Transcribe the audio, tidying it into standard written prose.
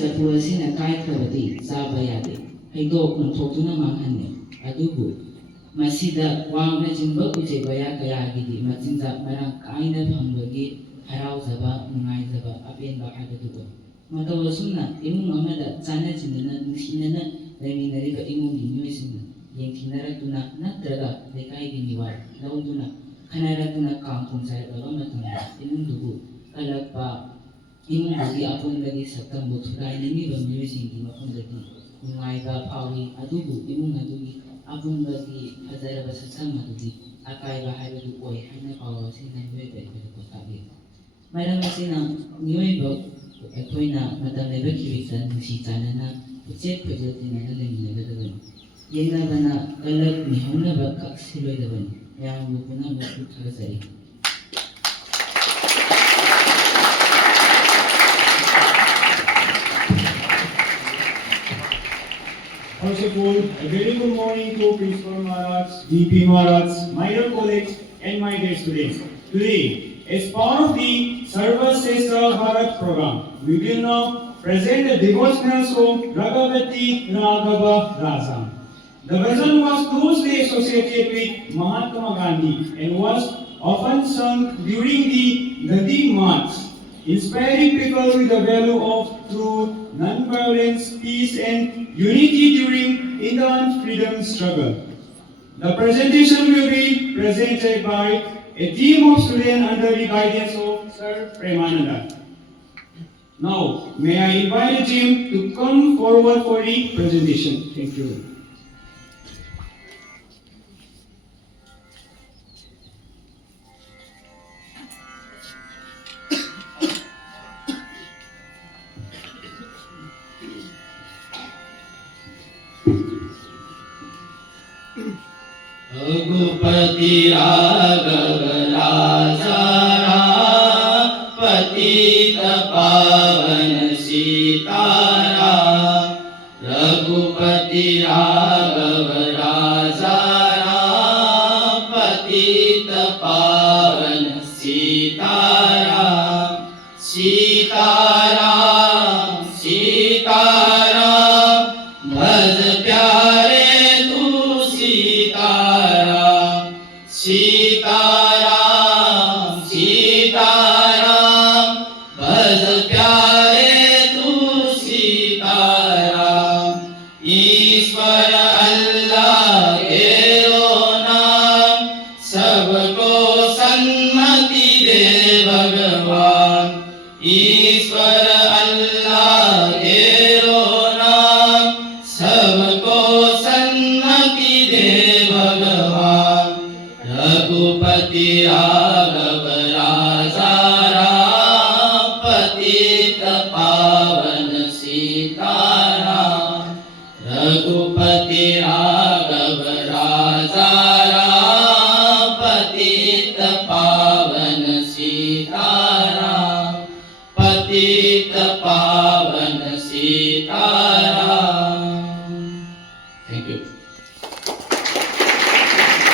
ꯆꯐꯨ ꯑꯁꯤꯅ ꯀꯥꯏꯈ꯭ꯔꯕꯗꯤ ꯆꯥꯕ ꯌꯥꯗꯦ, ꯍꯩꯗꯣꯛ ꯂꯪꯊꯣꯛꯇꯨꯅ ꯃꯥꯡꯍꯟꯅꯩ꯫ ꯑꯗꯨꯕꯨ ꯃꯁꯤꯗ ꯋꯥꯡꯅꯆꯤꯡꯕ ꯎꯆꯦꯛ ꯋꯥꯌꯥ ꯀꯌꯥꯒꯤꯗꯤ ꯃꯆꯤꯟꯖꯥꯛ ꯃꯔꯥꯡ ꯀꯥꯏꯅ ꯐꯪꯕꯒꯤ ꯍꯔꯥꯎꯖꯕ, ꯅꯨꯡꯉꯥꯏꯖꯕ, ꯑꯄꯦꯟꯕ ꯍꯥꯏꯕꯗꯨ ꯑꯣꯏ꯫ ꯃꯇꯧ ꯑꯁꯨꯝꯅ ꯏꯃꯨꯡ ꯑꯃꯗ ꯆꯥꯟꯅ ꯆꯤꯟꯅꯅ ꯅꯨꯡꯁꯤꯅꯅ ꯂꯩꯃꯤꯟꯅꯔꯤꯕ ꯏꯃꯨꯡꯒꯤ ꯃꯤꯑꯣꯏꯁꯤꯡꯅ ꯌꯦꯡꯊꯤꯅꯔꯛꯇꯨꯅ ꯅꯠꯇ꯭ꯔꯒ ꯂꯩꯀꯥꯏꯒꯤ ꯃꯤꯋꯥ ꯂꯧꯗꯨꯅ ꯈꯟꯅꯔꯛꯇꯨꯅ ꯀꯥꯡ ꯈꯣꯡꯖꯥꯏꯔꯛꯂꯕ ꯃꯇꯝꯗ ꯏꯃꯨꯡꯗꯨꯕꯨ ꯀꯜꯂꯛꯄ, ꯏꯃꯨꯡꯗꯨꯒꯤ ꯑꯄꯨꯟꯕꯒꯤ ꯁꯛꯇꯝꯕꯨ ꯊꯨꯒꯥꯏꯅꯤꯡꯂꯤꯕ ꯃꯤꯑꯣꯏꯁꯤꯡꯒꯤ ꯃꯐꯝꯗꯗꯤ ꯅꯨꯡꯉꯥꯏꯕ ꯐꯥꯎꯏ꯫ ꯑꯗꯨꯕꯨ ꯏꯃꯨꯡ ꯑꯗꯨꯒꯤ ꯑꯄꯨꯟꯕꯒꯤ ꯐꯖꯔꯕ ꯁꯛꯇꯝ ꯑꯗꯨꯗꯤ ꯑꯀꯥꯏꯕ ꯍꯥꯏꯕꯗꯨ ꯑꯣꯏ ꯍꯥꯏꯅ ꯄꯥꯎ ꯑꯁꯤꯅ ꯃꯤꯑꯣꯏꯕ ꯑꯩꯈꯣꯏꯗ ꯇꯥꯛꯂꯤ꯫ ꯃꯔꯝ ꯑꯁꯤꯅ ꯃꯤꯑꯣꯏꯕ ꯑꯩꯈꯣꯏꯅ ꯃꯇꯝ ꯂꯩꯕꯛꯀꯤꯗ ꯅꯨꯡꯁꯤ ꯆꯥꯟꯅꯅ ꯄꯨꯛꯆꯦꯜ ꯈꯣꯏꯖꯦꯜ ꯇꯤꯟꯅꯅ ꯂꯩꯃꯤꯟꯅꯒꯗꯕꯅꯤ꯫ ꯌꯦꯡꯅꯕꯅ ꯀꯂꯛ ꯃꯤꯍꯧꯅꯕ ꯀꯛꯁꯤꯜꯂꯣꯏꯗꯕꯅꯤ꯫ ꯃꯌꯥꯝꯕꯨ ꯄꯨꯝꯅꯃꯛꯄꯨ ꯊꯥꯒꯠꯆꯔꯤ꯫ First of all, a very good morning to Principal Maharaj, DP Maharaj, minor colleagues, and my dear students. Today, as part of the Sarva Shreshtha Bharat program, we will now present the devotional song Raghavati Raghava Raja. The version was closely associated with Mahatma Gandhi and was often sung during the Gandhi March, inspiring people with the value of truth, non-violence, peace, and unity during Indian freedom struggle. The presentation will be presented by a team of students under the guidance of Sir Premananda. Now, may I invite the team to come forward for the presentation. Thank you. Raghupati Raghav राजा राम, पतित पावन सीताराम। रघुपति राघव राजा राम, पतित पावन सीताराम। सीताराम सीताराम, भज प्यारे तू सीताराम। सीताराम सीताराम, भज प्यारे तू सीताराम। ईश्वर अल्लाह तेरो नाम, सबको सन्मति दे भगवान। ईश्वर अल्लाह तेरो नाम, सबको सन्मति दे भगवान। रघुपति राघव राजा राम, पतित पावन सीताराम। रघुपति राघव राजा